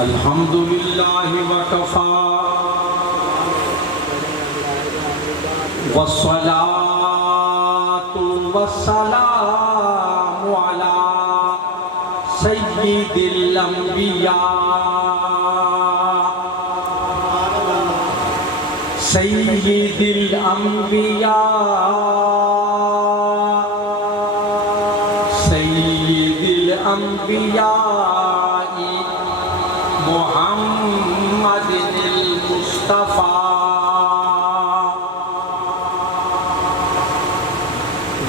الحمد للہ وکفا والصلاة والسلام علی سید الانبیاء سید الانبیاء سید الانبیاء محمد المصطفیٰ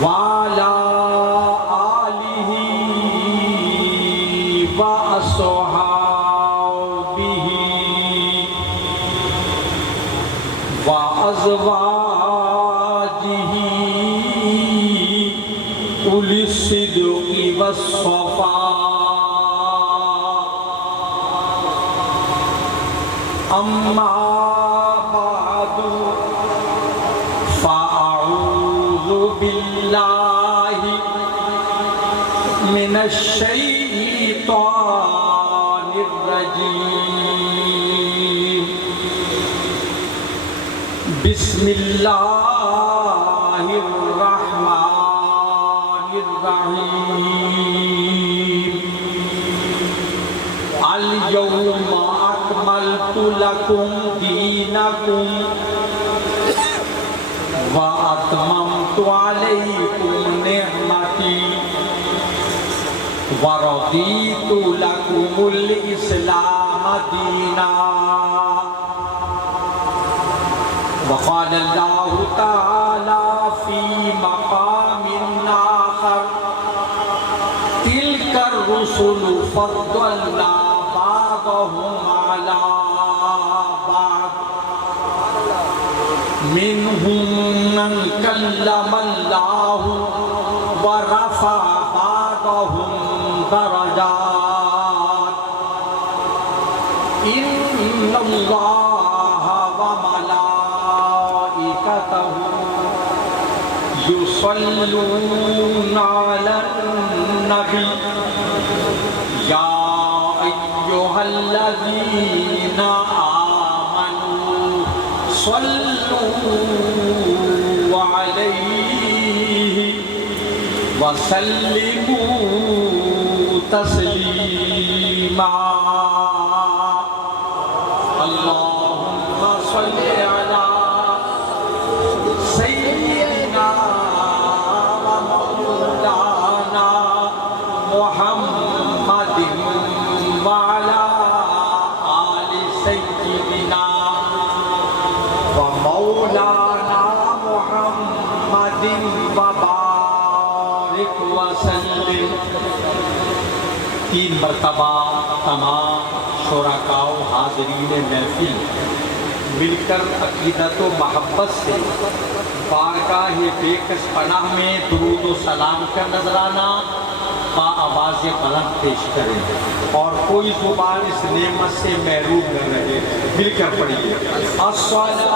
وعلى آلہ وأصحابہ وأزواجہ أولی الصدق والصفاء اما بعد فاعوذ باللہ من الشیطان الرجیم بسم اللہ الرحمن الرحیم اليوم اکملت لکم دینکم وَأَتْمَمْتُ عَلَيْكُمْ نِعْمَتِي وَرَضِيتُ لَكُمُ الْإِسْلَامَ دِينًا وقال اللہ تعالی فی مقام آخر تِلْكَ الرُّسُلُ فَضَّلْنَا بَعْضَهُمْ عَلَى بَعْضٍ منهم من کلم اللہ ورفع بعضهم درجات ان اللہ وملائکتہ یصلون علی النبی یا ایہا الذین صلوا علیہ وسلموا تسلیما اللہم صل علی سیدنا ومولانا محمد وعلی آل سیدنا مولانا محمد وبارک وسلم۔ 3 مرتبہ تمام شرکاء و حاضرین محفل مل کر عقیدت و محبت سے بارگاہ بے کس پناہ میں درود و سلام کا نذرانہ با آواز بلند پیش کریں اور کوئی زبان اس نعمت سے محروم نہ رہے۔ مل کر پڑھیے الصلاۃ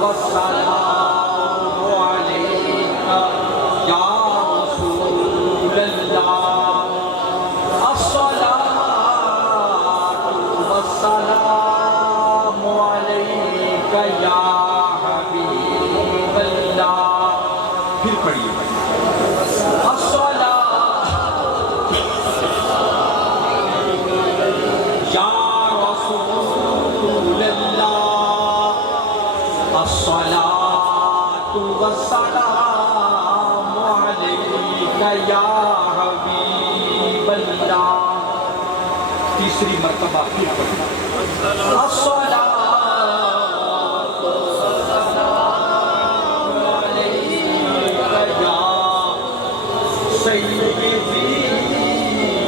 والسلام علیک یا رسول اللہ، الصلاۃ والسلام علیک یا حبیب اللہ۔ پھر پڑھیے الصلاۃ والسلام علیک یا حبیب اللہ۔ تیسری مرتبہ پھر پڑھیں الصلاۃ والسلام علیک یا سیدی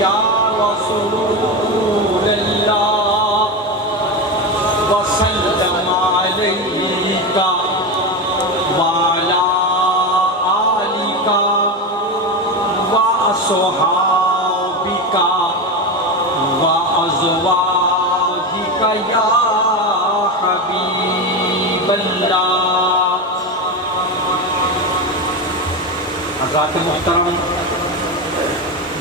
یا رسول اللہ وسلم علیک وعلی آلک وأصحابک وأزواجک یا حبیب اللہ۔ حضرات محترم،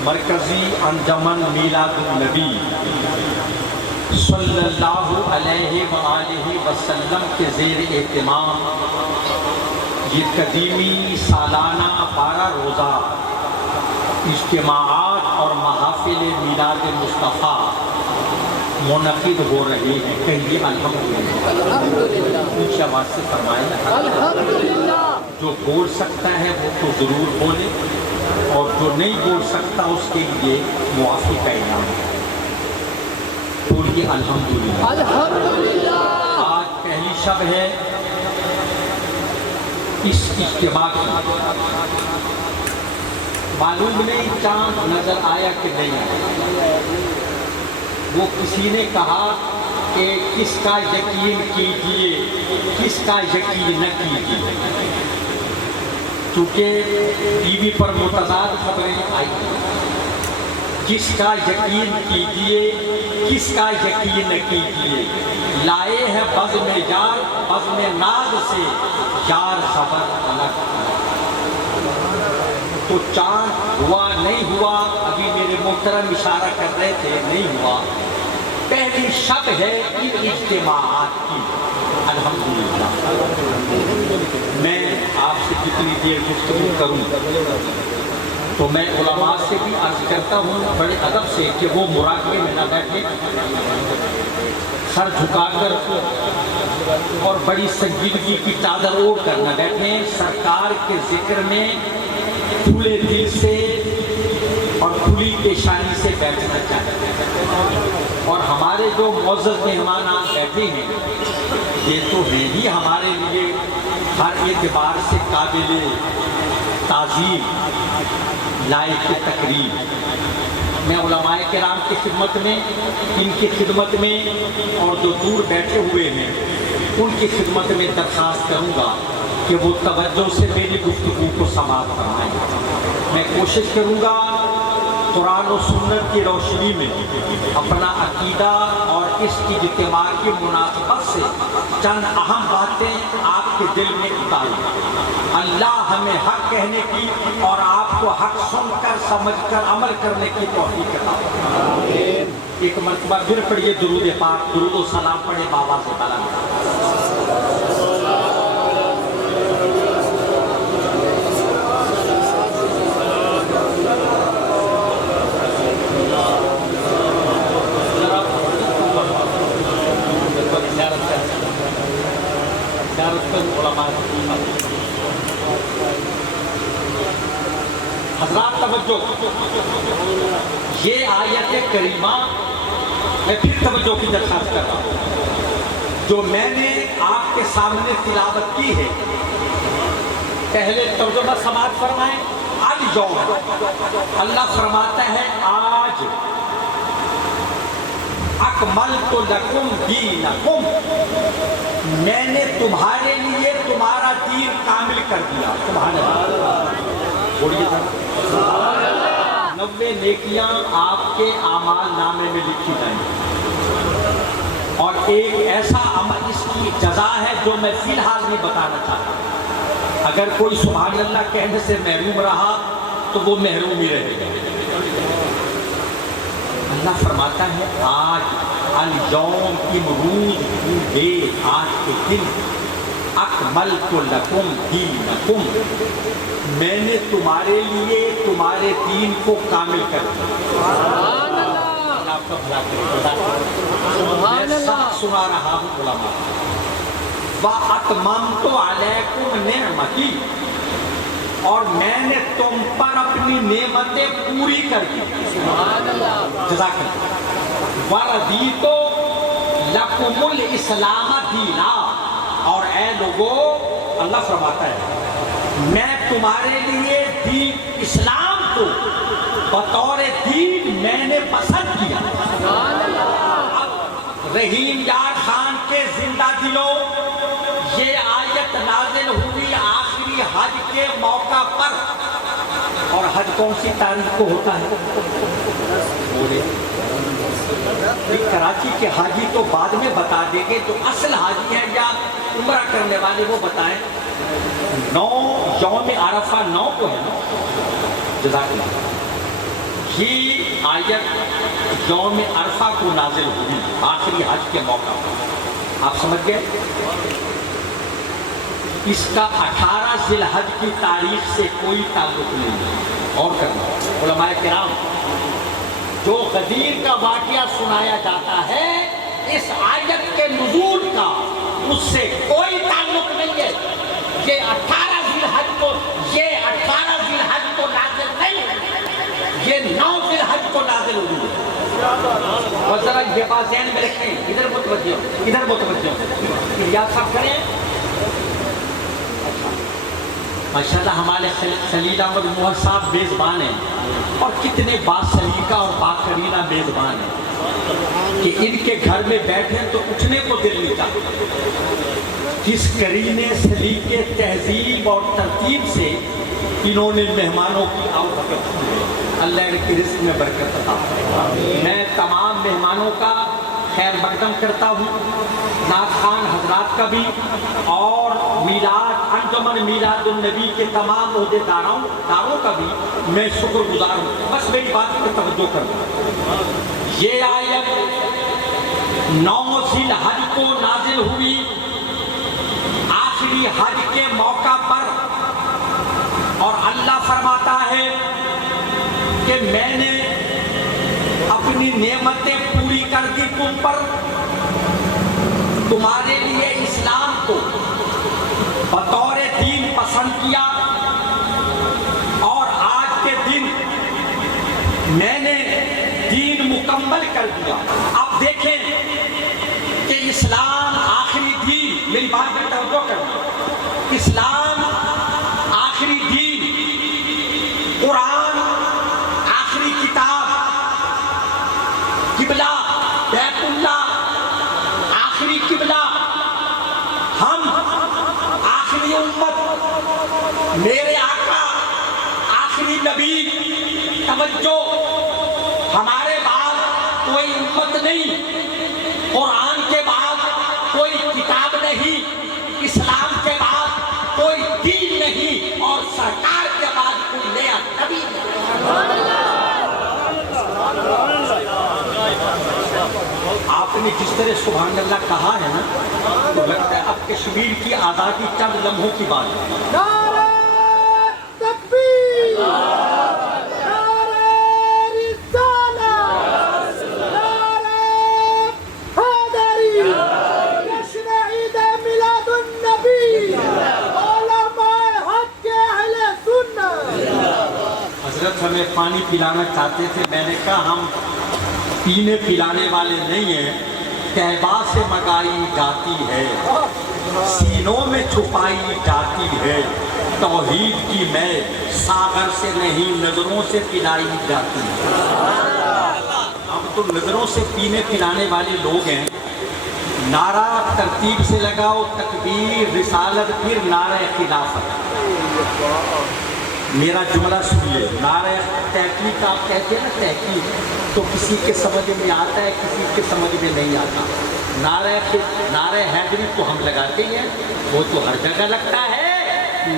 مرکزی انجمن میلاد النبی صلی اللہ علیہ وآلہ وسلم کے زیر اہتمام یہ قدیمی سالانہ 12 روزہ اجتماعات اور محافل میلاد مصطفیٰ منعقد ہو رہے ہیں. کہیے الحمدللہ. اونچی آواز سے فرمائیں الحمدللہ. جو بول سکتا ہے وہ تو ضرور بولے، اور جو نہیں بول سکتا اس کے لیے معافی کا انعام ہے. بولیے الحمدللہ. الحمدللہ. آج پہلی شب ہے اس اجتماع کی. معلوم نہیں چاند نظر آیا کہ نہیں آیا. وہ کسی نے کہا کہ کس کا یقین کیجئے، کس کا یقین نہ کیجئے، چونکہ ٹی وی پر متضاد خبریں آئی. کس کا یقین کیجئے، کس کا یقین نہ کیجئے، لائے ہیں بزم یار بزم ناز سے یار خبر الگ. تو چاند ہوا نہیں ہوا، ابھی میرے محترم اشارہ کر رہے تھے نہیں ہوا. پہلی شب ہے ان اجتماعات کی. الحمدللہ. میں آپ سے کتنی دیر گفتگو کروں تو میں علماء سے بھی عرض کرتا ہوں بڑے ادب سے کہ وہ مراقبے میں نہ بیٹھے، سر جھکا کر اور بڑی سنجیدگی کی چادر اوڑھ کر نہ بیٹھیں. سرکار کے ذکر میں کھلے دل سے اور کھلی پیشانی سے بیٹھنا چاہیے. اور ہمارے جو معزز مہمان آج بیٹھے ہیں یہ تو ہیں ہی ہمارے لیے ہر اعتبار سے قابل تعظیم، لائق تقریم. میں علماء کرام کی خدمت میں، ان کی خدمت میں، اور جو دور بیٹھے ہوئے ہیں ان کی خدمت میں درخواست کروں گا کہ وہ توجہ سے میری گفتگو کو سماعت فرمائیں. میں کوشش کروں گا قرآن و سنت کی روشنی میں اپنا عقیدہ اور اس اجتماع کی مناسبت سے چند اہم باتیں آپ کے دل میں اتاروں. اللہ ہمیں حق کہنے کی اور آپ کو حق سن کر سمجھ کر عمل کرنے کی توفیق عطا فرمائے. ایک مرتبہ پھر پڑھیے درود پاک، درود و سلام پڑھے بابا سے بلند. حضرات توجہ، یہ آیت کریمہ میں پھر توجہ کی درخواست کر رہا ہوں جو میں نے آپ کے سامنے تلاوت کی ہے. پہلے ترجمہ سماعت فرمائیں. اليوم اللہ فرماتا ہے آج اکملت لکم دینکم، میں نے تمہارے لیے تمہارا دین کامل کر دیا. سبحان اللہ. بولیے ذرا. 90 نیکیاں آپ کے اعمال نامے میں لکھی جائیں گی، اور ایک ایسا عمل اس کی جزا ہے جو میں فی الحال نہیں بتانا چاہتا. اگر کوئی سبحان اللہ کہنے سے محروم رہا تو وہ محروم ہی رہے گا. اللہ فرماتا ہے آج اليوم امروز دے آج کے دن اکملت لکم دینکم، میں نے تمہارے لیے تمہارے دین کو کامل کر دیا. آپ کا بھلا کرے. میں سب سنا رہا ہوں علماء. وَأَتْمَمْتُ عَلَيْكُمْ نِعْمَتِي، اور میں نے تم پر اپنی نعمتیں پوری کر دی. جزاک اللہ. وَرَضِيتُ لَكُمُ الْإِسْلَامَ دِينًا، اور اے لوگو اللہ فرماتا ہے میں تمہارے لیے دین اسلام کو بطور دین میں نے پسند کیا. اب رحیم یار خان کے زندہ دلوں یہ آیت نازل ہوئی آخری حج کے موقع پر. اور حج کون سی تاریخ کو ہوتا ہے؟ بولے. کراچی کے حاجی تو بعد میں بتا دیں گے، جو اصل حاجی ہیں یا عمرہ کرنے والے وہ بتائیں. 9 یوم عرفہ 9 کو ہے نا. جزاک اللہ. یہ آیت یوم عرفہ کو نازل ہوئی، آخری حج کے موقع پر، آپ سمجھ گئے؟ اس کا 18 ذی الحج کی تاریخ سے کوئی تعلق نہیں ہے۔ اور کرنا علماء کرام، جو غدیر کا واقعہ سنایا جاتا ہے اس آیت کے نزول کا اس سے کوئی تعلق نہیں ہے۔ یہ 18 ذی الحج کو نازل نہیں، یہ 9 ذی الحج کو نازل ہوئی ہے۔ اور ذرا یہ بات ذہن میں رکھیں، ادھر متوجہ یاد صاحب کریں۔ ماشاءاللہ ہمارے خلیل احمد موہر صاحب میزبان ہیں، اور کتنے باسلیقہ اور باقرینہ میزبان ہیں کہ ان کے گھر میں بیٹھے تو اٹھنے کو دل نہیں چاہتا۔ کس کرینے سلیقے تہذیب اور ترتیب سے انہوں نے مہمانوں کی آؤ اللہ ان کی رزق میں برکت عطا فرمائے۔ میں تمام مہمانوں کا خیر مقدم کرتا ہوں، نعت خوان حضرات کا بھی، اور انجمن میلاد النبی کے تمام عہدیداروں کا بھی میں شکر گزار ہوں۔ بس میری بات پر توجہ کرنا، یہ آیت 9 ذی الحج کو نازل ہوئی، آخری حج کے موقع پر، اور اللہ فرماتا ہے کہ میں نے اپنی نعمتیں پوری کر دی تم پر، تمہارے لیے اسلام کو بطور دین پسند کیا، اور آج کے دن میں نے دین مکمل کر دیا۔ اب دیکھیں کہ اسلام آخری دین، میری بات میں توجہ کرنا، اسلام آخری دین، قرآن آخری کتاب، قبلہ بیت اللہ آخری قبلہ، ہم آخری امت، میرے آقا آخری نبی۔ توجہ، ہمارے بعد کوئی امت نہیں، قرآن کے بعد کوئی کتاب نہیں، اسلام کے بعد کوئی دین نہیں، اور سرکار کے بعد کوئی نیا نبی نہیں۔ آپ نے جس طرح سبحان اللہ کہا ہے نا، تو لگتا ہے اب کشمیر کی آزادی چند لمحوں کی بات ہے۔ نعرہ تکبیر، نعرہ رسالت، نعرہ حیدری، جشن عید میلاد النبی، علماء حق کے اہل سنت۔ حضرت ہمیں پانی پلانا چاہتے تھے، میں نے کہا ہم پینے پلانے والے نہیں ہیں، طیبہ سے منگائی جاتی ہے، سینوں میں چھپائی جاتی ہے، توحید کی میں ساغر سے نہیں نظروں سے پلائی جاتی ہے۔ ہم تو نظروں سے پینے پلانے والے لوگ ہیں۔ نعرہ ترتیب سے لگاؤ، تکبیر، رسالت، پھر نعرہ خلافت۔ میرا جملہ سنیے، نعرہ تحقیق آپ کہتے ہیں نا، تحقیق تو کسی کے سمجھ میں آتا ہے، کسی کے سمجھ میں نہیں آتا۔ نعرہ حیدری تو ہم لگاتے ہیں، وہ تو ہر جگہ لگتا ہے۔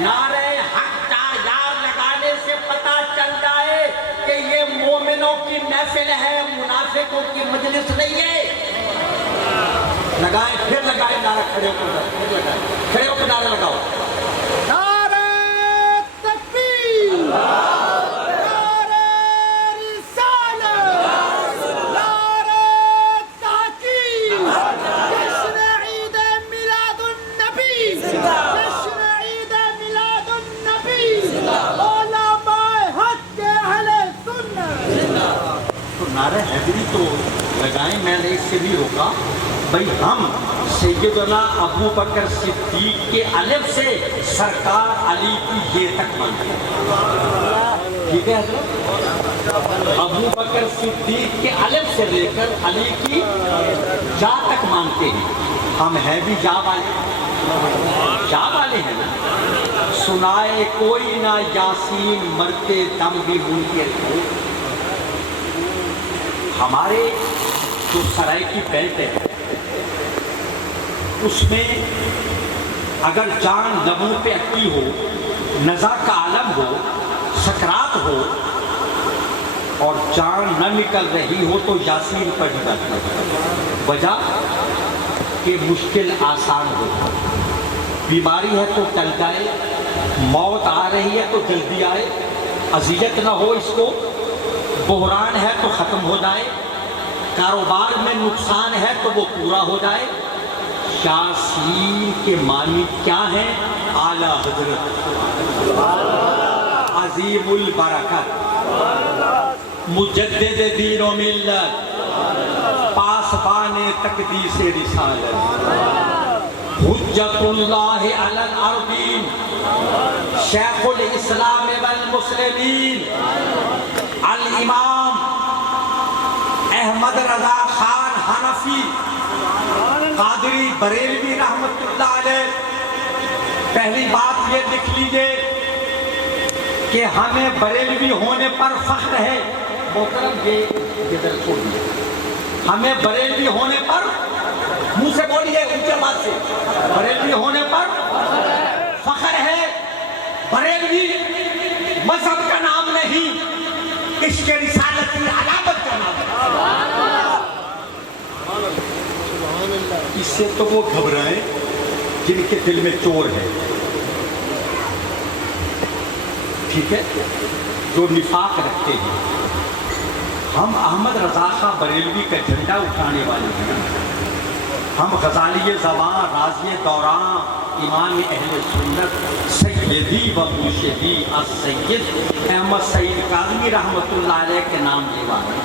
نعرہ حق یار لگانے سے پتہ چل جائے کہ یہ مومنوں کی محفل ہے، منافقوں کی مجلس نہیں ہے۔ لگائیں، پھر لگائیں نعرہ، کھڑے ہو کر پھر لگائیں، کھڑے ہو کر نعرہ لگاؤ۔ نعرہ تکبیر، نعرہ رسالت، نعرہ تحقیق، جشن عید میلاد النبی، جشن عید میلاد النبی، علماء حق کے اہل سنت۔ تو نعرہ حیدری تو لگائیں، میں نے اس سے بھی روکا بھائی، ہم سیدنا ابو بکر صدیق کے الف سے سرکار علی کی یہ تک مانتے ہیں، ٹھیک ہے حضرت؟ ابو بکر صدیق کے الف سے لے کر علی کی جا تک مانتے ہیں۔ ہم ہیں بھی جا والے ہیں نا۔ سنائے کوئی نہ یاسین، مرتے دم بھی منکر ہو۔ ہمارے جو سرائے کی بیلٹ ہے اس میں اگر جان لبوں پہ اٹکی ہو، نزا کا عالم ہو، سکرات ہو، اور جان نہ نکل رہی ہو تو یاسین پڑھی جاتی ہے، وجہ کہ مشکل آسان ہو جائے، بیماری ہے تو ٹل جائے، موت آ رہی ہے تو جلدی آئے، اذیت نہ ہو اس کو، بحران ہے تو ختم ہو جائے، کاروبار میں نقصان ہے تو وہ پورا ہو جائے۔ یاسین کے معنی کیا ہیں؟ اعلیٰ حضرت، عظیم البرکت، مجدد دین و ملت، پاسبان تقدیس رسالت، حجت اللہ علی الارضین، شیخ الاسلام والمسلمین، الامام احمد رضا خان حنفی قادری بریلوی رحمت اللہ علیہ۔ پہلی بات یہ لکھ لیجئے کہ ہمیں بریلوی ہونے پر فخر ہے۔ محترم یہ ادھر چھوڑیے، ہمیں بریلوی ہونے پر، منہ سے بولیے اونچے بات سے، بریلوی ہونے پر فخر ہے۔ بریلوی مذہب کا نام نہیں، عشق رسالت کی علامت کا نام ہے۔ اس سے تو وہ گھبرائیں جن کے دل میں چور ہے، ٹھیک ہے، جو نفاق رکھتے ہیں۔ ہم احمد رضا خان بریلوی کا جھنڈا اٹھانے والے ہیں، ہم غزالی زبان، راضی دوران، امام اہل سنت، سیدی و مرشدی السید احمد سعید کاظمی رحمت اللہ علیہ کے نام لیوا ہے۔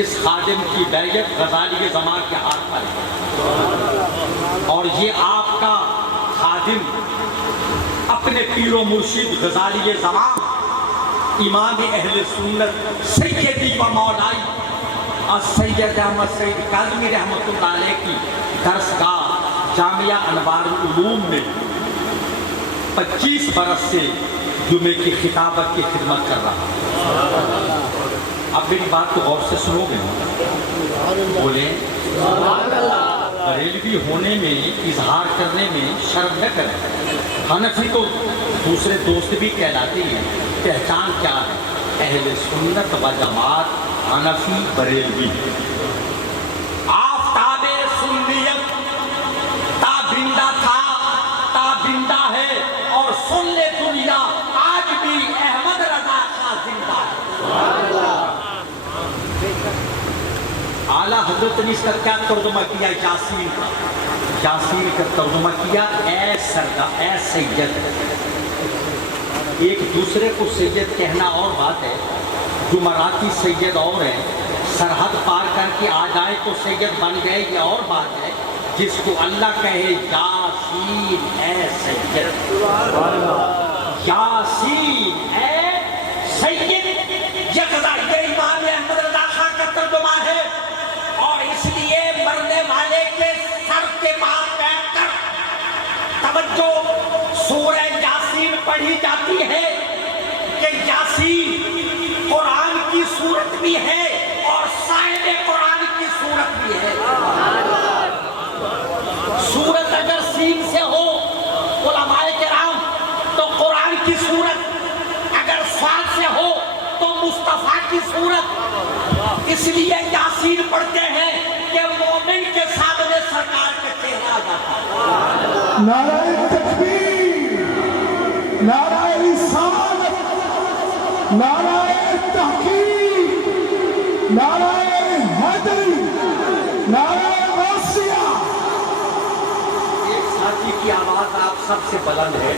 اس خادم کی بیعت غزالی زمان کے ہاتھ پر ہے، اور یہ آپ کا خادم اپنے پیر و مرشد غزالی زمان، امام اہل سنت، سیدی و مولائی السید احمد سعید کاظمی رحمت اللہ علیہ کی درسگاہ جامعہ انوار العلوم میں 25 برس سے جمعے کی خطابت کی خدمت کر رہا۔ اب میری بات کو غور سے سنو گے، بولیں بریلوی ہونے میں، اظہار کرنے میں شرم نہ کریں۔ حنفی تو دوسرے دوست بھی کہلاتے ہیں، پہچان کیا ہے؟ اہل سنت و جماعت، حنفی بریلوی۔ آفتاب سنیت تابندہ تھا، تابندہ ہے، اور سن لے دنیا آج بھی احمد رضا خان زندہ ہے۔ اعلیٰ حضرت نے اس کا کیا ترجمہ کیا؟ یاسین کا، یاسین کا ترجمہ کیا اے سردار، اے سید۔ ایک دوسرے کو سید کہنا اور بات ہے، جمعراتی سید اور ہے، سرحد پار کر کے آ جائے تو سید بن گئے، یہ اور بات ہے۔ جس کو اللہ کہے یاسین اے سید، یاسین اے سید، یہ امام احمد رضا خان کا ترجمہ ہے۔ اور اس لیے مرنے والے کے سر کے پاس بیٹھ کر توجہ سورہ یاسین پڑھی جاتی ہے کہ یاسین قرآن کی سورت بھی ہے اور صاحب قرآن کی سورت بھی ہے۔ سورت اگر سین سے ہو علماء کرام تو قرآن کی سورت، اگر صاد سے ہو تو مصطفیٰ کی سورت۔ اس لیے یاسین پڑھتے ہیں کہ مومن کے سامنے سرکار کا چہرہ آ جاتا ہے۔ نعرہ تکبیر، نعرہ رسالت، نعرہ تحقیق، نعرہ حیدری، نعرہ غوثیہ۔ ایک ساتھی کی آواز آپ سب سے بلند ہے،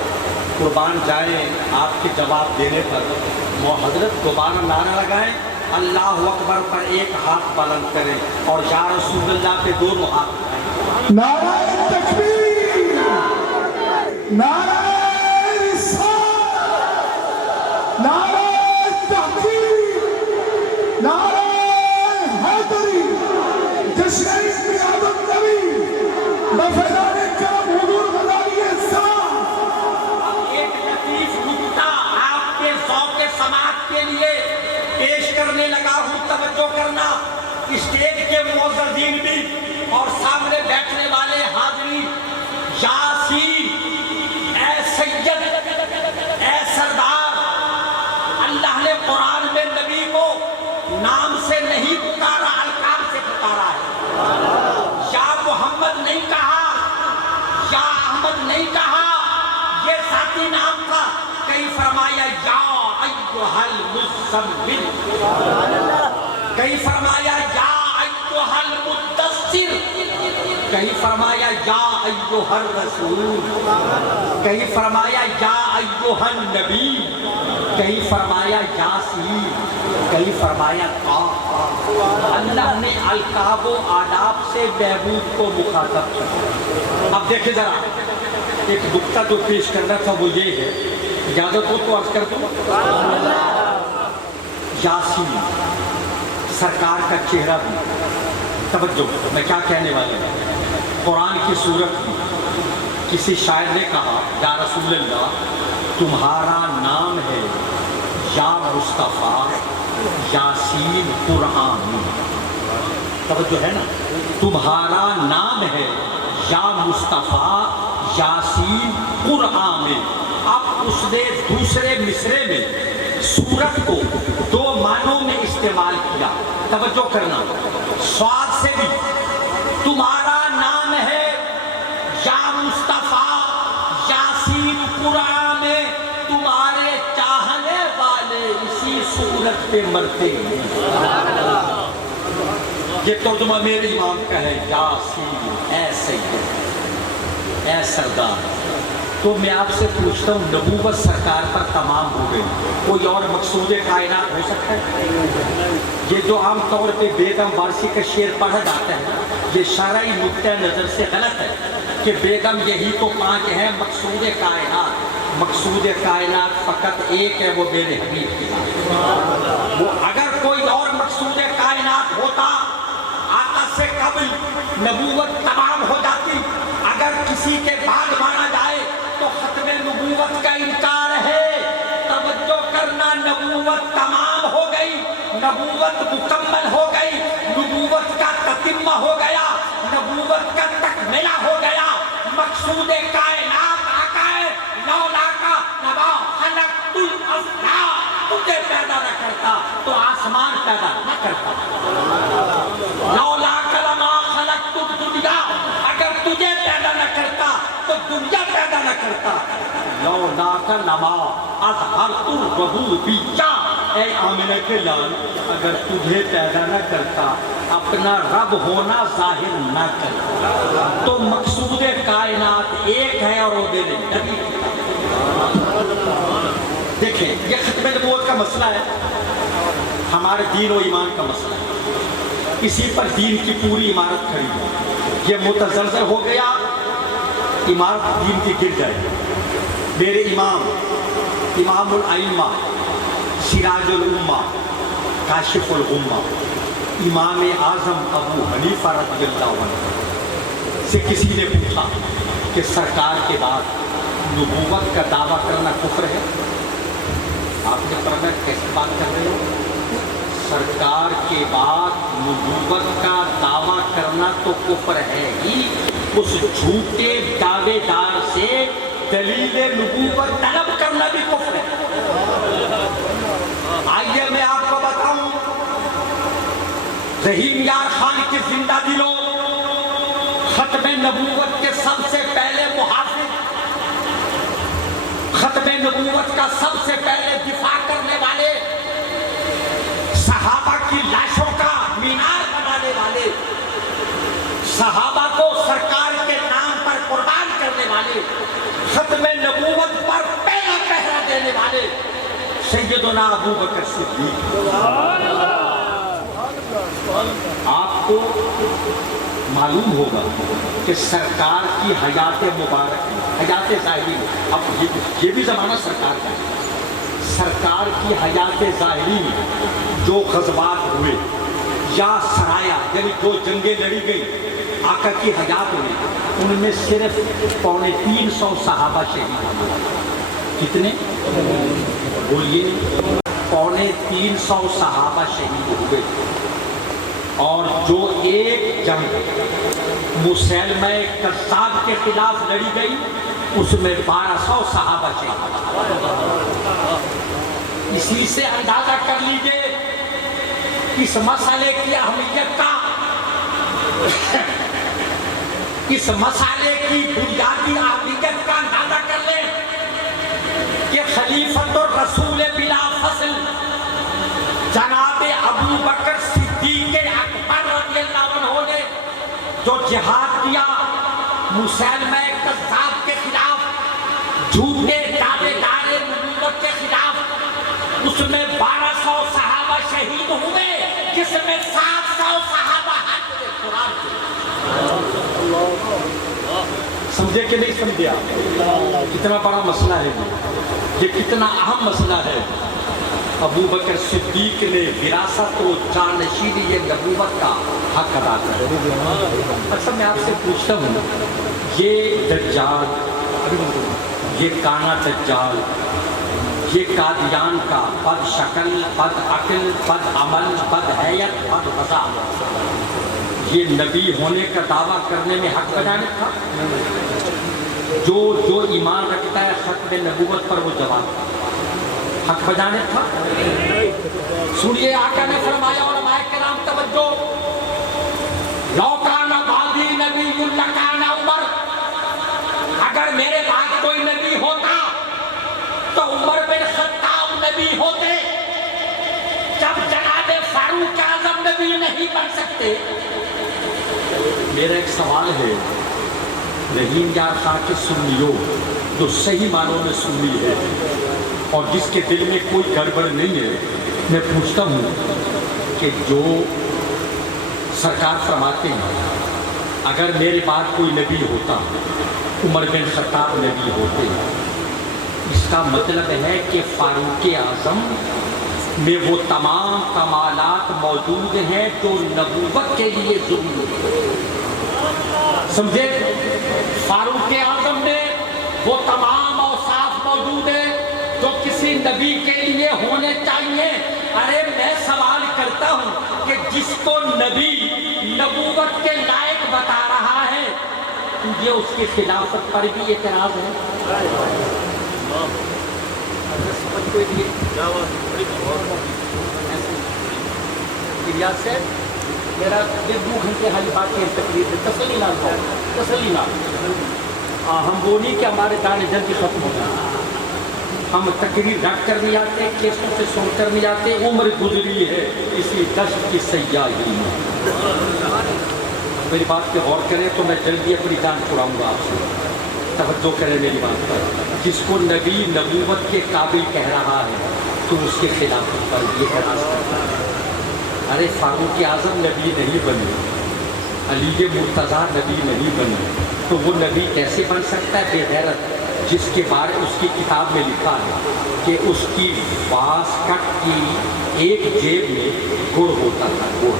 قربان جائیں آپ کے جواب دینے پر۔ حضرت دوبارہ نعرہ لگائیں، اللہ اکبر پر ایک ہاتھ بلند کریں اور یا رسول اللہ پہ دونوں ہاتھ اٹھائیں۔ نعرہ تکبیر، نعرہ رسالت، نعرہ تحقیق، نعرہ حیدری، جشن میلاد النبی، بفیضان کرم حضور غزالی السلام۔ ایک لطیف نکتہ آپ کے ذوق سماعت کے لیے پیش کرنے لگا ہوں، توجہ کرنا۔ اسٹیج کے معززین بھی اور سامنے بیٹھنے والے حاضرین، یاسین اے سید، اے سردار، اللہ المزمل، کہیں فرمایا یا ایھا المدثر، کہیں فرمایا یا ایھا الرسول، کہیں فرمایا یا ایھا النبی، کہیں فرمایا یاسین، کہیں فرمایا طٰہٰ۔ اللہ نے القاب و آداب سے محبوب کو مخاطب کیا۔ اب دیکھیں ذرا ایک نکتہ جو پیش کرنا تھا وہ یہ ہے، اجازت ہو تو عرض کر دوں۔ یاسین سرکار کا چہرہ بھی، توجہ میں کیا کہنے والے ہیں، قرآن کی سورت بھی، کسی شاعر نے کہا یا رسول اللہ تمہارا نام ہے یا مصطفیٰ یاسین قرآن، توجہ ہے نا، تمہارا نام ہے یا مصطفیٰ یاسین قرآن میں۔ اب اس نے دوسرے مصرے میں سورت کو دو معنوں میں استعمال کیا، توجہ کرنا، سواد سے بھی تمہارا نام ہے یا مصطفیٰ یاسین قرآن میں، تمہارے چاہنے والے اسی صورت پہ مرتے ہیں۔ یہ ترجمہ میرے امام کا ہے، یاسین اے سید اے سردار۔ تو میں آپ سے پوچھتا ہوں نبوت سرکار پر تمام ہو گئی، کوئی اور مقصود کائنات ہو سکتا ہے؟ یہ جو عام طور پہ بیگم وارثی کا شعر پڑھا جاتا ہے یہ شرعی نقطہ نظر سے غلط ہے کہ بیگم یہی تو پانچ ہیں مقصود کائنات۔ مقصود کائنات فقط ایک ہے، وہ میرے حبیب کی ذات۔ وہ اگر کوئی اور مقصود کائنات ہوتا آقا سے قبل نبوت تمام ہو جاتی، اگر کسی کے بعد مانا جائے تو ختم نبوت کا انکار ہے۔ توجہ کرنا، نبوت تمام ہو گئی، نبوت مکمل ہو گئی، نبوت کا تتمہ ہو گیا، نبوت کا تکملہ ہو گیا۔ مقصود کائنات آقا ہے، لولا کا نما خلقت الافلاک، تجھے پیدا نہ کرتا تو آسمان پیدا نہ کرتا۔ لولا کا لما خلقت الدنیا، اگر تجھے پیدا نہ کرتا تو دنیا پیدا نہ کرتا۔ لولا کا لما اظہرت الربوبیہ، اے آمنہ کے لال اگر تجھے پیدا نہ کرتا اپنا رب ہونا ظاہر نہ کرتا۔ تو مقصود کائنات ایک ہے اور وہ میرے نبی۔ دیکھیں یہ ختم نبوت کا مسئلہ ہے، ہمارے دین و ایمان کا مسئلہ ہے، اسی پر دین کی پوری عمارت کھڑی ہے۔ یہ متزلزل ہو گیا، عمارت دین کی گر جائے۔ میرے امام امام الائمہ سراج الامہ کاشف الغمہ امام اعظم ابو حنیفہ رضی اللہ عنہ سے کسی نے پوچھا کہ سرکار کے بعد نبوت کا دعویٰ کرنا کفر ہے؟ آپ نے فرمایا کیسی بات کر رہے ہو؟ سرکار کے بعد نبوت کا دعویٰ کرنا تو کفر ہے ہی، اس جھوٹے دعوے دار سے دلیل نبوت طلب کرنا بھی کفر ہے۔ آئیے میں آپ کو بتاؤں، رحیم یار خان کے زندہ دلوں ختم نبوت کے سب سے پہلے محافظ، ختم نبوت کا سب سے پہلے دفاع کرنے والے، صحابہ کی لاشوں کا مینار بنانے والے، صحابہ کو سرکار کے نام پر قربان کرنے والے، ختم نبوت پر پہلا پہرا دینے والے سیدنا ابو بکر صدیق۔ آپ کو معلوم ہوگا کہ سرکار کی حیات مبارک، حیات ظاہری، اب یہ بھی زمانہ سرکار کا ہے، سرکار کی حیات ظاہری میں جو غزوات ہوئے یا سرایا یعنی جو جنگیں لڑی گئی آقا کی حیات میں، ان میں صرف 350 صحابہ شہید ہوئے۔ کتنے؟ بولیے، 350 صحابہ شہید ہوئے۔ اور جو ایک جنگ مسیلمہ کذاب کے خلاف لڑی گئی اس میں 1200 صحابہ شہید۔ اسی سے اندازہ کر لیجئے اس مسئلے کی اہمیت کا، اس مسئلے کی بنیادی اہمیت کا اندازہ کر لیں کہ خلیفۃ الرسول بلا فصل صدیق اکبر رضی اللہ عنہ نے جو جہاد کیا مسلمہ کذاب کے خلاف، جھوٹے دعوے دار نبوت کے خلاف، اس میں 1200 صحابہ شہید ہوئے جس میں 700 صحابہ حافظ قرآن تھے۔ سمجھے کہ نہیں سمجھے آپ؟ کتنا بڑا مسئلہ ہے یہ کتنا اہم مسئلہ ہے۔ ابو بکر صدیق نے وراثت و جانشینی نبوت کا حق ادا کیا۔ اچھا میں آپ سے پوچھتا ہوں، یہ دجال، یہ کانا دجال، یہ قادیان کا بد شکل، بد عقل، بد عمل، بد حیت، بد غذا، یہ نبی ہونے کا دعویٰ کرنے میں حق بجانب تھا؟ جو ایمان رکھتا ہے ختم نبوت پر وہ جواب حق بجانب تھا؟ سنیے آقا نے فرمایا، علماء کرام توجہ، لو کان بعدی نبی لکان عمر، اگر میرے بعد کوئی نبی ہوتا تو عمر بن خطاب نبی ہوتے، جب جناب فاروق اعظم نبی نہیں بن سکتے۔ میرا ایک سوال ہے، رحیم یار خان کے سنیوں جو صحیح معنوں میں سنی ہے اور جس کے دل میں کوئی گڑبڑ نہیں ہے، میں پوچھتا ہوں کہ جو سرکار فرماتے ہیں اگر میرے بعد کوئی نبی ہوتا عمر بن خطاب نبی ہوتے، اس کا مطلب ہے کہ فاروق اعظم میں وہ تمام کمالات موجود ہیں جو نبوت کے لیے ضروری ہے۔ سمجھے؟ فاروق اعظم میں وہ تمام اوصاف موجود ہیں جو کسی نبی کے لیے ہونے چاہیے۔ ارے میں سوال کرتا ہوں کہ جس کو نبی نبوت کے لائق بتا رہا ہے، تجھے اس کی خلافت پر بھی اعتراض ہے؟ میرا 2 گھنٹے حالی بات کی تقریر ہے، تسلی نہ ہو، تسلی نہ ہو۔ ہم وہ نہیں کہ ہمارے دانے جلدی ختم ہو جائیں، ہم تقریر رکھ کر نہیں آتے، کیسوں سے سن کر نہیں آتے، عمر گزری ہے اسی دشت کی سیاحی میں۔ میری بات پہ غور کریں تو میں جلدی اپنی جان چھڑاؤں گا آپ سے، توجہ کریں میری بات پر۔ جس کو نبی نبوت کے قابل کہہ رہا ہے تو اس کے خلافت پر یہ اعتراض کرتا ہے۔ ارے فاروق اعظم نبی نہیں بنے، علی مرتضیٰ نبی نہیں بنے، تو وہ نبی کیسے بن سکتا ہے بے غیرت، جس کے بارے اس کی کتاب میں لکھا ہے کہ اس کی واسکٹ کی ایک جیب میں گڑ ہوتا تھا، گڑ،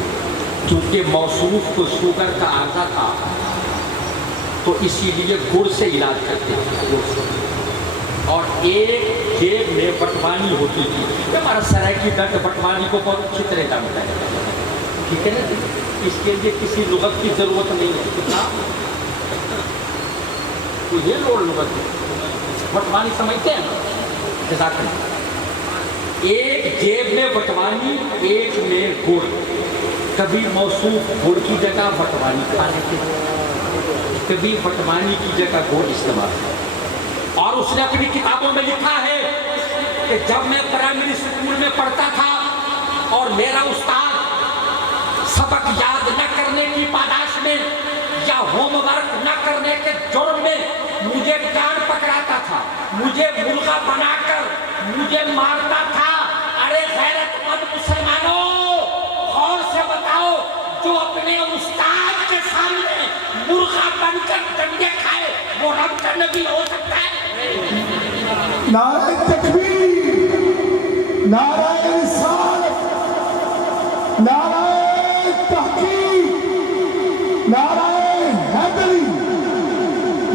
کیونکہ موصوف کو شوگر کا عارضہ تھا تو اسی لیے گڑ سے علاج کرتے تھے، گڑ سے، اور ایک جیب میں بٹوانی ہوتی تھی۔ ہمارا سرائکی درد بٹوانی کو بہت اچھی طرح جانتا ہے، ٹھیک ہے نا؟ اس کے لیے کسی لغت کی ضرورت نہیں ہے، کتنا تو یہ لغت ہے، بٹوانی سمجھتے ہیں نا؟ جزاک اللہ۔ ایک جیب میں بٹوانی، ایک میں گڑ، کبھی موصوف گڑ کی جگہ بٹوانی کھا لیتے ہیں، کبھی بٹوانی کی جگہ گڑ استعمال کرتے ہیں۔ اور اس نے اپنی کتابوں میں لکھا ہے کہ جب میں پرائمری اسکول میں پڑھتا تھا اور میرا استاد سبق یاد نہ کرنے کی پاداش میں یا ہوم ورک نہ کرنے کے جرم میں مجھے ڈانٹ پکڑاتا تھا، مجھے مرغا بنا کر مجھے مارتا تھا۔ ارے غیرت مند مسلمانوں، غور سے بتاؤ، جو اپنے استاد کے سامنے مرغا بن کر ڈنڈے کھائے وہ رب کا نبی ہو سکتا ہے؟ نعرہ تکبیر، نعرہ رسالت، نعرہ تحقیق، نعرہ حیدری،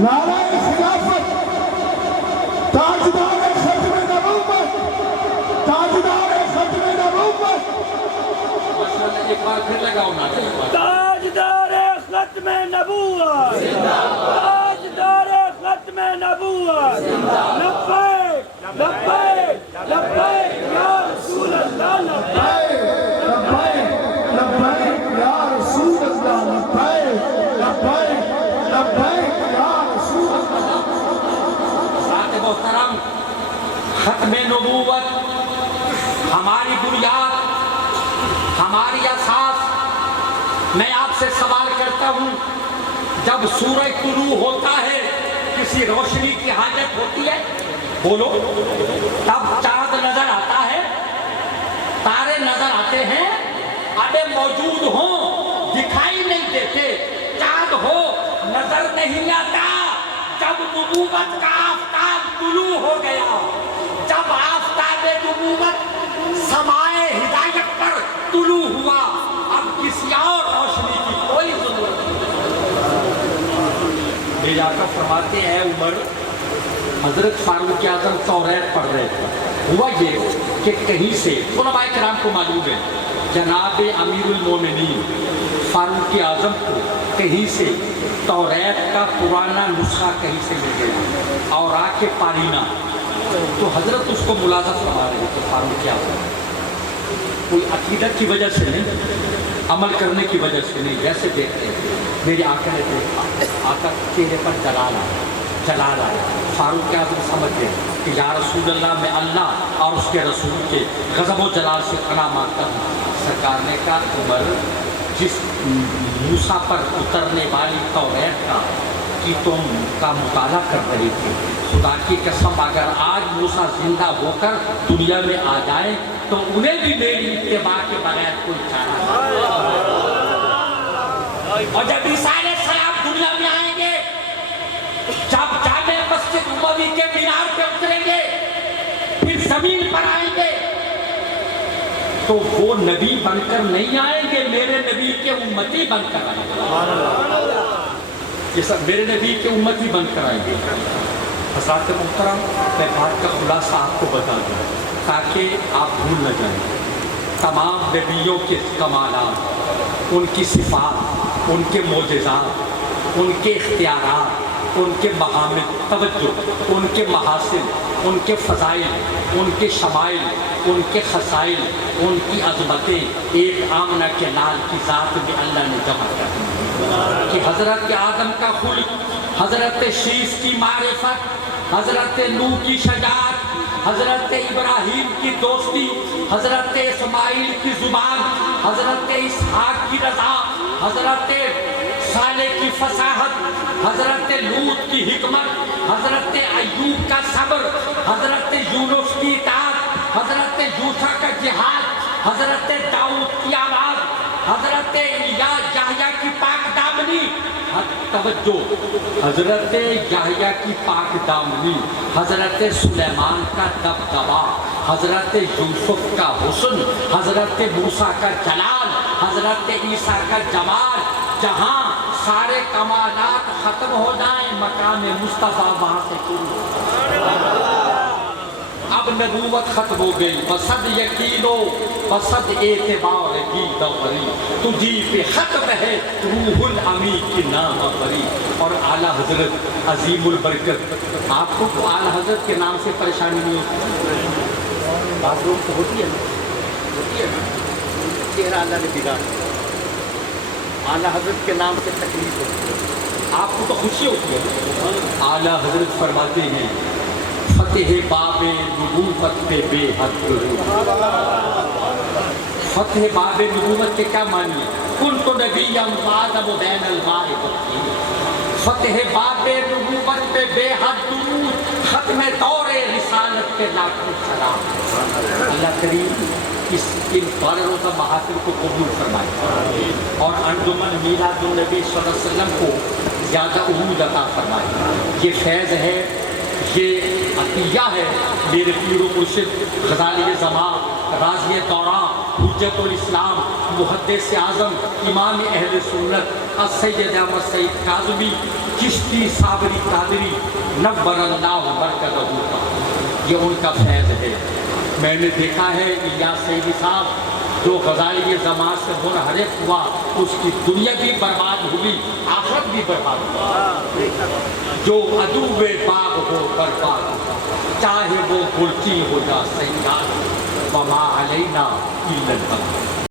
نعرہ خلافت، تاجدار ختم نبوت، تاجدار ختم نبوت، ایک بار پھر لگاؤ نا، تاجدار ختم نبوت، تاجدار ختم نبوت، لبیک لبیک لبیک یا رسول اللہ، لبیک لبیک لبیک یا رسول اللہ، لبیک لبیک لبیک یا رسول اللہ۔ ساتھ محترم، ختم نبوت ہماری بنیاد، ہماری اساس، میں آپ سے سوال کرتا ہوں، جب سورج طلوع ہوتا ہے کسی روشنی کی حاجت ہوتی ہے؟ بولو۔ تب چاند نظر آتا ہے، تارے نظر آتے ہیں، اڈے موجود ہوں دکھائی نہیں دیتے، چاند ہو نظر نہیں آتا۔ جب نبوت کا آفتاب طلوع ہو گیا، جب آفتاب نبوت سمائے ہدایت پر طلوع ہوا، اب کسی اور روشنی کی کوئی ضرورت نہیں۔ میرے آقا فرماتے ہیں عمر، حضرت فاروق اعظم توریت پڑھ رہے تھے، ہوا یہ کہ کہیں سے علماء کرام کو معلوم ہے جناب امیر المومنین فاروق اعظم کو کہیں سے توریت کا پرانا نسخہ کہیں سے مل گیا اور آ کے پارینا، تو حضرت اس کو ملاحظہ فرما رہے تھے فاروق اعظم، کوئی عقیدت کی وجہ سے نہیں، عمل کرنے کی وجہ سے نہیں، ویسے دیکھتے ہیں میرے آقا نے دیکھا، آقا چہرے پر جلال آیا، فاروق اعظم سمجھ گئے کہ یا رسول اللہ، میں اللہ اور اس کے رسول کے غضب و جلال سے پناہ مانگتا ہوں۔ سرکار نے کہا عمر، جس موسیٰ پر اترنے والی توریت کی تم کا مطالعہ کر رہی تھی، خدا کی قسم اگر آج موسیٰ زندہ ہو کر دنیا میں آ جائیں تو انہیں بھی میری اتباع کے بغیر کوئی چارہ نہیں۔ اور جب عیسیٰ علیہ السلام دنیا میں آئیں گے، جب جامع مسجد نبوی کے مینار پہ اتریں گے، پھر زمین پر آئیں گے، تو وہ نبی بن کر نہیں آئیں گے، میرے نبی کے امتی بن کر آئیں گے۔ یہ سب میرے نبی کے امتی بن کر آئیں گے۔ حضرات محترم، میں بات کا خلاصہ آپ کو بتا دوں تاکہ آپ بھول نہ جائیں۔ تمام نبیوں کے کمالات، ان کی صفات، ان کے معجزات، ان کے اختیارات، ان کے محامد، توجہ، ان کے محاسن، ان کے فضائل، ان کے شمائل، ان کے خصائل، ان کی عظمتیں ایک آمنہ کے لال کی ذات میں اللہ نے جمع کر دی کہ حضرت آدم کا خلق، حضرت شیس کی معرفت، حضرت نوح کی شجاعت، حضرت ابراہیم کی دوستی، حضرت اسماعیل کی زبان، حضرت اسحاق کی رضا، حضرت صالح کی فصاحت، حضرت لوط کی حکمت، حضرت ایوب کا صبر، حضرت یونس کی اطاعت، حضرت یوسیٰ کا جہاد، حضرت داؤد کی آواز، حضرت الیاس یحییٰ کی پاک دامنی، توجہ، حضرت یحییٰ کی پاک دامنی، حضرت سلیمان کا دبدبا، حضرت یوسف کا حسن، حضرت موسیٰ کا جلال، حضرت عیسیٰ کا جمال۔ جہاں سارے کمالات ختم ہو جائیں، مقام مصطفیٰ وہاں سے شروع۔ اب نبوت ختم ہو گئی، بصد یقینو بصد اعتبار کی دوری، تجھی پہ ختم ہے روح الامین کی نام بری۔ اور اعلیٰ حضرت عظیم البرکت، آپ کو تو اعلیٰ حضرت کے نام سے پریشانی نہیں ہوتی؟ بات لوگ تو ہوتی ہے نا، چہرہ اللہ نے بگاڑ دیا، اعلیٰ حضرت کے نام سے تکلیف ہوتی ہے، آپ کو تو خوشی ہوتی ہے۔ اعلیٰ حضرت فرماتے ہیں فتح باب نبوت پہ بے حد فتح باب نبوت کے کیا معنی ہے؟ کنت نبیا وآدم بین الماء والطین۔ فتح باب نبوت پہ بے حد درود، ختم دور رسالت پہ لاکھوں سلام۔ اللہ کریم ان بارہ روزہ محافل کو قبول فرمائے اور انجمن میلاد النبی صلی اللہ علیہ وسلم کو زیادہ عروج عطا فرمائے۔ یہ فیض ہے، یہ عطیہ ہے میرے پیر و مرشد غزالی زمان، راضی دوران، حجت الاسلام، محدث اعظم، امام اہل سنت السید احمد سعید کاظمی چشتی صابری قادری نور اللہ برکتہ کا، یہ ان کا فیض ہے۔ میں نے دیکھا ہے الیاس سیدی صاحب جو غزالی زمان سے منحرف ہوا، اس کی دنیا بھی برباد ہوئی، آخرت بھی برباد ہوئی۔ جو عدو باغ ہو برباد ہو، چاہے وہ گلچی ہو یا سیاد، وما علینا الا البلاغ۔